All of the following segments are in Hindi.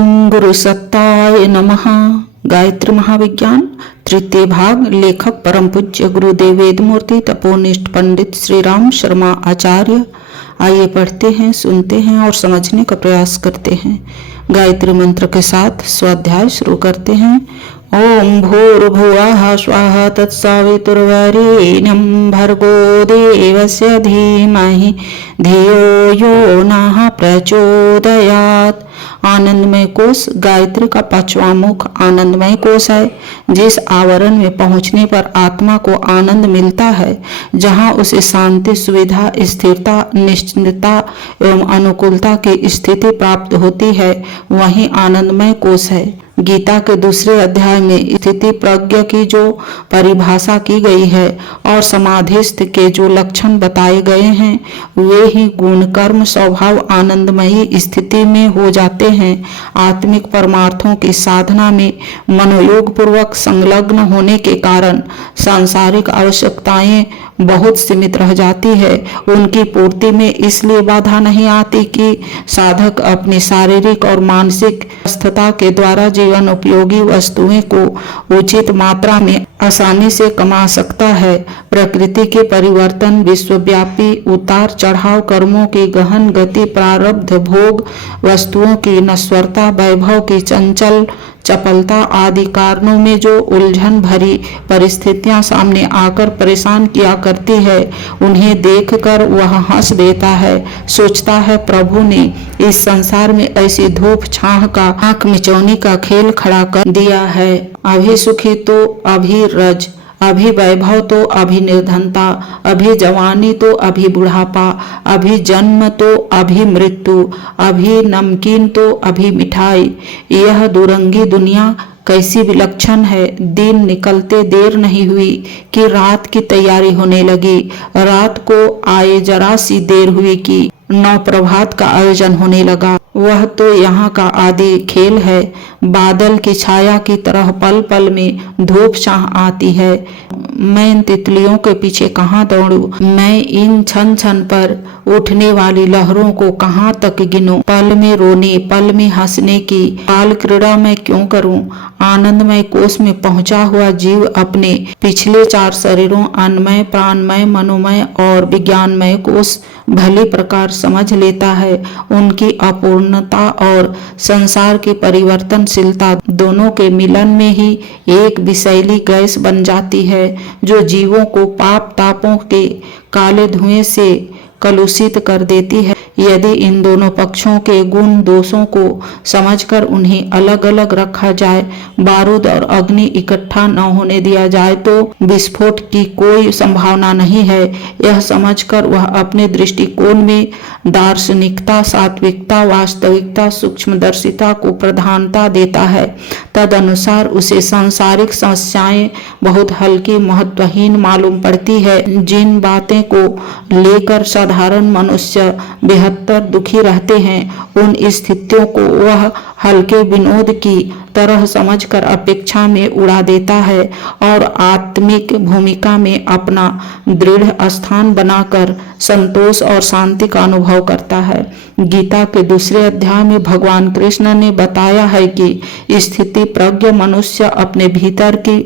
ओम गुरु सत्ताय नमः। गायत्री महाविज्ञान तृतीय भाग। लेखक परम पूज्य गुरुदेव वेदमूर्ति तपोनिष्ठ पंडित श्री राम शर्मा आचार्य। आइए पढ़ते हैं, सुनते हैं और समझने का प्रयास करते हैं। गायत्री मंत्र के साथ स्वाध्याय शुरू करते हैं। ओम भूर्भुवः स्वः तत्सवितुर्वरेण्यं भर्गो देवस्य धीमहि धियो यो नः प्रचोदयात्। आनंदमय कोश गायत्री का पांचवा मुख आनंदमय कोश है। जिस आवरण में पहुंचने पर आत्मा को आनंद मिलता है, जहां उसे शांति, सुविधा, स्थिरता, निश्चिंतता एवं अनुकूलता की स्थिति प्राप्त होती है, वही आनंदमय कोश है। गीता के दूसरे अध्याय में स्थिति प्रज्ञ की जो परिभाषा की गई है और समाधिस्थ के जो लक्षण बताए गए हैं, वे ही गुण कर्म स्वभाव आनंदमयी स्थिति में हो जाते हैं। आत्मिक परमार्थों की साधना में मनोयोग पूर्वक संलग्न होने के कारण सांसारिक आवश्यकताएं बहुत सीमित रह जाती है। उनकी पूर्ति में इसलिए बाधा नहीं आती कि साधक अपनी शारीरिक और मानसिक स्वस्थता के द्वारा जीवन उपयोगी वस्तुएं को उचित मात्रा में आसानी से कमा सकता है। प्रकृति के परिवर्तन, विश्वव्यापी उतार चढ़ाव, कर्मों की गहन गति, प्रारब्ध, भोग, वस्तुओं की नश्वरता, वैभव की चंचल चपलता आदि कारणों में जो उलझन भरी परिस्थितियां सामने आकर परेशान किया करती है, उन्हें देखकर वह हंस देता है। सोचता है, प्रभु ने इस संसार में ऐसी धूप छाह का आंख मिचौनी का खेल खड़ा कर दिया है। अभी सुखी तो अभी रज, अभी वैभव तो अभी निर्धनता, अभी जवानी तो अभी बुढ़ापा, अभी जन्म तो अभी मृत्यु, अभी नमकीन तो अभी मिठाई। यह दुरंगी दुनिया कैसी विलक्षण है। दिन निकलते देर नहीं हुई कि रात की तैयारी होने लगी। रात को आए जरा सी देर हुई कि नौ प्रभात का आयोजन होने लगा। वह तो यहाँ का आदि खेल है। बादल की छाया की तरह पल पल में धूप छाह आती है। मैं इन तितलियों के पीछे कहाँ दौड़ूं? मैं इन छन छन पर उठने वाली लहरों को कहाँ तक गिनूं? पल में रोने, पल में हंसने की बाल क्रीड़ा मैं क्यों करूं? आनंदमय कोष में पहुंचा हुआ जीव अपने पिछले चार शरीरों अन्नमय, प्राणमय, मनोमय और विज्ञानमय कोष भली प्रकार समझ लेता है। उनकी अपूर्णता और संसार की परिवर्तनशीलता दोनों के मिलन में ही एक विषैली गैस बन जाती है, जो जीवों को पाप तापों के काले धुएं से कलुषित कर देती है। यदि इन दोनों पक्षों के गुण दोषों को समझकर उन्हें अलग अलग रखा जाए, बारूद और अग्नि इकट्ठा न होने दिया जाए, तो विस्फोट की कोई संभावना नहीं है। यह समझकर वह अपने दृष्टिकोण में दार्शनिकता, सात्विकता, वास्तविकता, सूक्ष्मदर्शिता को प्रधानता देता है। तद अनुसार उसे सांसारिक समस्याएं बहुत हल्की, महत्वहीन मालूम पड़ती है। जिन बातें को लेकर साधारण मनुष्य बेहतर दुखी रहते हैं, उन स्थितियों को वह हल्के विनोद की तरह समझकर अपेक्षा में उड़ा देता है और आत्मिक भूमिका में अपना दृढ़ स्थान बनाकर संतोष और शांति का अनुभव करता है। गीता के दूसरे अध्याय में भगवान कृष्ण ने बताया है कि स्थिति प्रज्ञ मनुष्य अपने भीतर की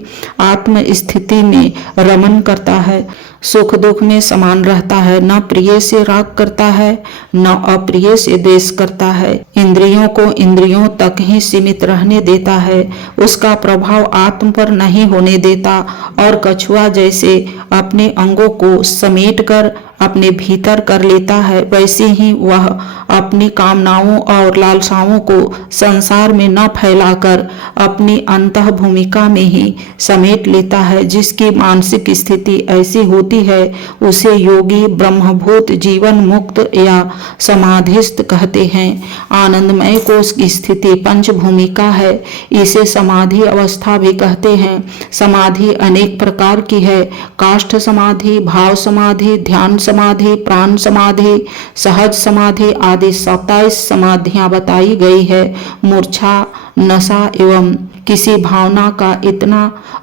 आत्म स्थिति में रमन करता है, सुख दुख में समान रहता है, न प्रिय से राग करता है, न अप्रिय से द्वेष करता है, इंद्रियों को इंद्रियों तक ही सीमित रहने देता है, उसका प्रभाव आत्म पर नहीं होने देता और कछुआ जैसे अपने अंगों को समेटकर अपने भीतर कर लेता है, वैसे ही वह अपनी कामनाओं और लालसाओं को संसार में न फैलाकर अपनी अंतः भूमिका में ही समेट लेता है। जिसकी मानसिक स्थिति ऐसी होती है, उसे योगी, ब्रह्मभूत, जीवन मुक्त या समाधिस्थ कहते हैं। आनंदमय कोष की स्थिति पंच भूमिका है। इसे समाधि अवस्था भी कहते हैं। समाधि अनेक प्रकार की है। काष्ठ समाधि, भाव समाधि, ध्यान समाधि, प्राण समाधि, सहज समाधि आदि 27 समाधियां बताई गई है। मूर्छा, नशा एवं किसी भावना का इतना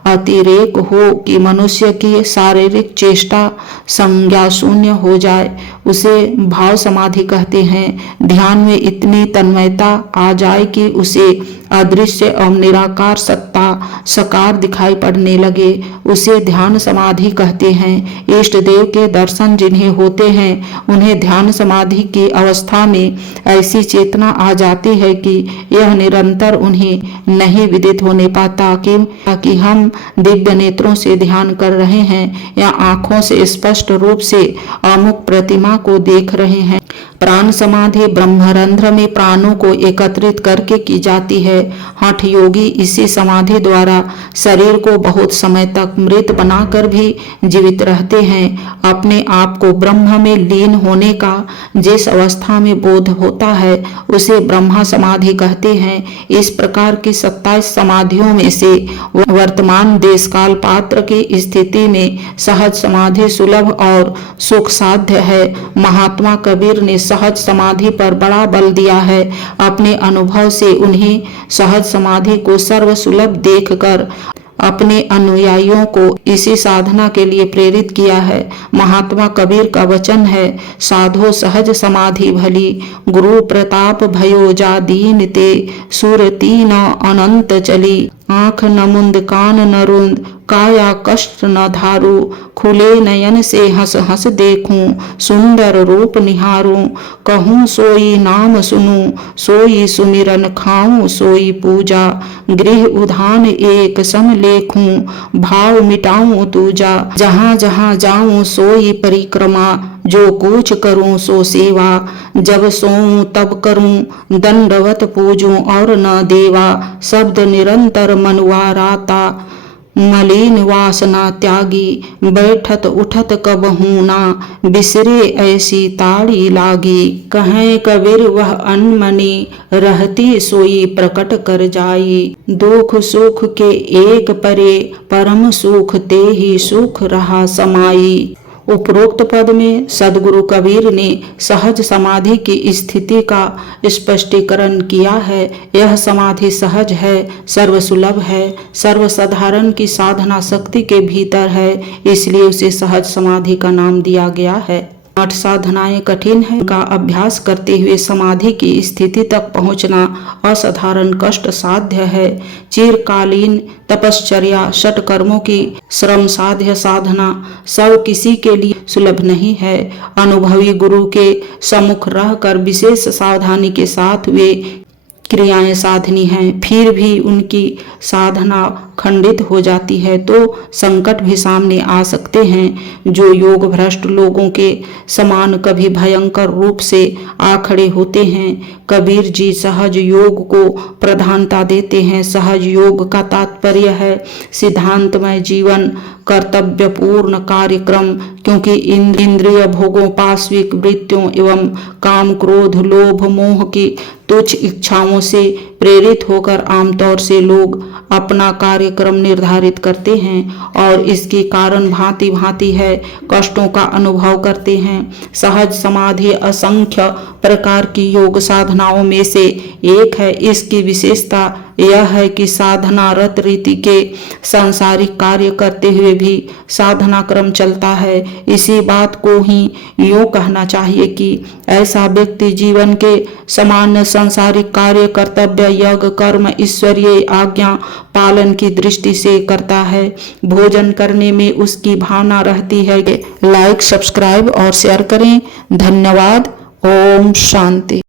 अतिरेक हो कि मनुष्य की शारीरिक चेष्टा संज्ञा शून्य हो जाए, उसे भाव समाधि कहते हैं। ध्यान में इतनी तन्मयता आ जाए कि उसे अदृश्य एवं निराकार सत्ता साकार दिखाई पड़ने लगे, उसे ध्यान समाधि कहते हैं। इष्ट देव के दर्शन जिन्हें होते हैं उन्हें ध्यान समाधि की अवस्था में ऐसी चेतना आ जाती है कि यह निरंतर उन्हें नहीं विदित होने पाता कि हम दिव्य नेत्रों से ध्यान कर रहे हैं या आंखों से स्पष्ट रूप से अमुक प्रतिमा को देख रहे हैं। प्राण समाधि ब्रह्मरंध्र में प्राणों को एकत्रित करके की जाती है। हठ योगी इसी समाधि द्वारा शरीर को बहुत समय तक मृत बनाकर भी जीवित रहते हैं। अपने आप को ब्रह्म में लीन होने का जिस अवस्था में बोध होता है उसे ब्रह्मा समाधि कहते हैं। इस प्रकार की 27 समाधियों में से वर्तमान देशकाल पात्र की स्थिति में सहज समाधि सुलभ और सुख साध्य है। महात्मा कबीर ने सहज समाधि पर बड़ा बल दिया है। अपने अनुभव से उन्हें सहज समाधि को सर्वसुलभ देखकर अपने अनुयायियों को इसी साधना के लिए प्रेरित किया है। महात्मा कबीर का वचन है, साधो सहज समाधि भली, गुरु प्रताप भयो जा दीन ते, सुरती न अनंत चली, आंख न मुंद कान न रुंद, काया कष्ट न धारू, खुले नयन से हंस हंस देखूं, सुंदर रूप निहारूं, कहूं सोई नाम सुनूं, सोई सुमिरन खाऊं सोई पूजा, गृह उधान एक सम लेखूं, भाव मिटाऊं दूजा, जहां जहां जाऊं सोई परिक्रमा, जो कुछ करूं सो सेवा, जब सोऊं तब करूं दंडवत पूजूं और न देवा, शब्द निरंतर मनुआ राता, मलिन वासना त्यागी, बैठत उठत कबहू ना, बिसरे ऐसी ताड़ी लागी, कहें कबीर वह अनमनी, रहती सोई प्रकट कर जाई, दुख सुख के एक परे, परम सुख ते ही सुख रहा समाई। उपरोक्त पद में सदगुरु कबीर ने सहज समाधि की स्थिति का स्पष्टीकरण किया है। यह समाधि सहज है, सर्वसुलभ है, सर्वसाधारण की साधना शक्ति के भीतर है, इसलिए उसे सहज समाधि का नाम दिया गया है। 8 साधनाएं कठिन है, का अभ्यास करते हुए समाधि की स्थिति तक पहुंचना असाधारण कष्ट साध्य है। चिरकालीन तपश्चर्या, षट कर्मों की श्रम साध्य साधना सब किसी के लिए सुलभ नहीं है। अनुभवी गुरु के सम्मुख रहकर विशेष सावधानी के साथ वे क्रियाएं साधनी हैं, फिर भी उनकी साधना खंडित हो जाती है तो संकट भी सामने आ सकते हैं। जो योग भ्रष्ट लोगों के समान कभी भयंकर रूप से आ खड़े होते हैं। कबीर जी सहज योग को प्रधानता देते हैं। सहज योग का तात्पर्य है सिद्धांतमय जीवन, कर्तव्यपूर्ण कार्यक्रम, क्योंकि इंद्रिय भोगों, पाश्विक वृत्तियों एवं काम क्रोध लोभ मोह की तुच्छ इच्छाओं से प्रेरित होकर आमतौर से लोग अपना कार्यक्रम निर्धारित करते हैं और इसके कारण भांति भांति है कष्टों का अनुभव करते हैं। सहज समाधि असंख्य प्रकार की योग साधनाओं में से एक है। इसकी विशेषता यह है कि साधनारत रीति के सांसारिक कार्य करते हुए भी साधना क्रम चलता है। इसी बात को ही यूं कहना चाहिए कि ऐसा व्यक्ति जीवन के सामान्य सांसारिक कार्य, कर्तव्य, यज्ञ, कर्म ईश्वरीय आज्ञा पालन की दृष्टि से करता है। भोजन करने में उसकी भावना रहती है। लाइक, सब्सक्राइब और शेयर करें। धन्यवाद। ओम शांति।